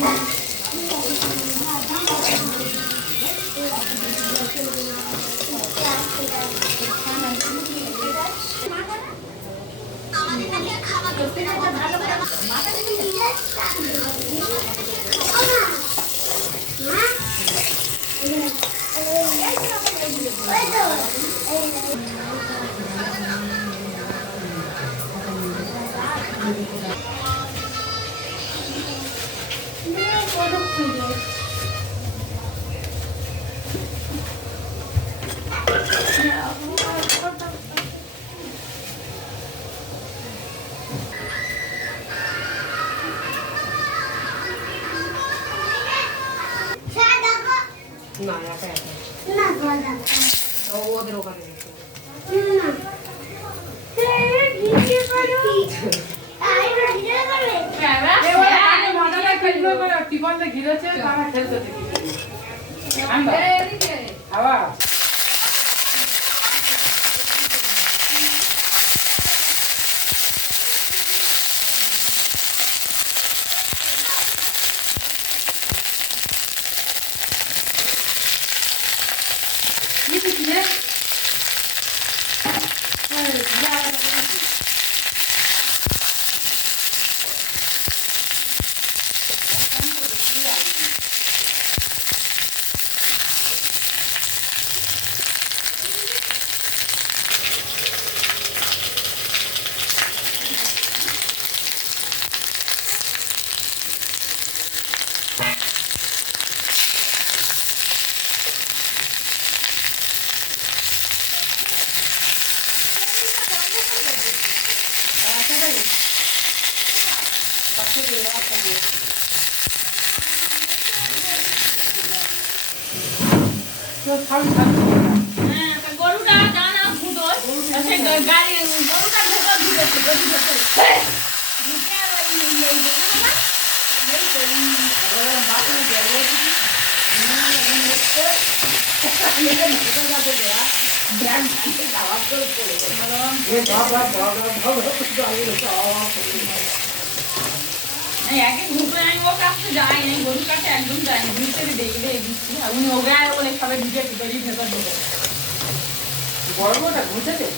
না একা একা না গলা ওদের ওখানে রেখে না এই ভিডিও করো আই ভিডিও করবে এ ওরা আগে মাথাটা ফেলবে করে টিপনটা ঘিরেছে তারা খেলতে দেখি এদিকে আবার গরুটা দানা ফুটোয় সে গাড়ি গরুটা ভেতর ঢুকেছে গরু ভেতর ঢুকে আর এই দোকানটা এই তো বাথরুমে গেল একে ঘুরতে আমি ও কাছে যাই নাই গরুর কাছে একদম যাই না ভিতরে দেখলে দিচ্ছি উনি ওগায় বলে সবাই ঢুকে ভিতরে ভেতর ঢুকে গরমটা ঘুরতেছে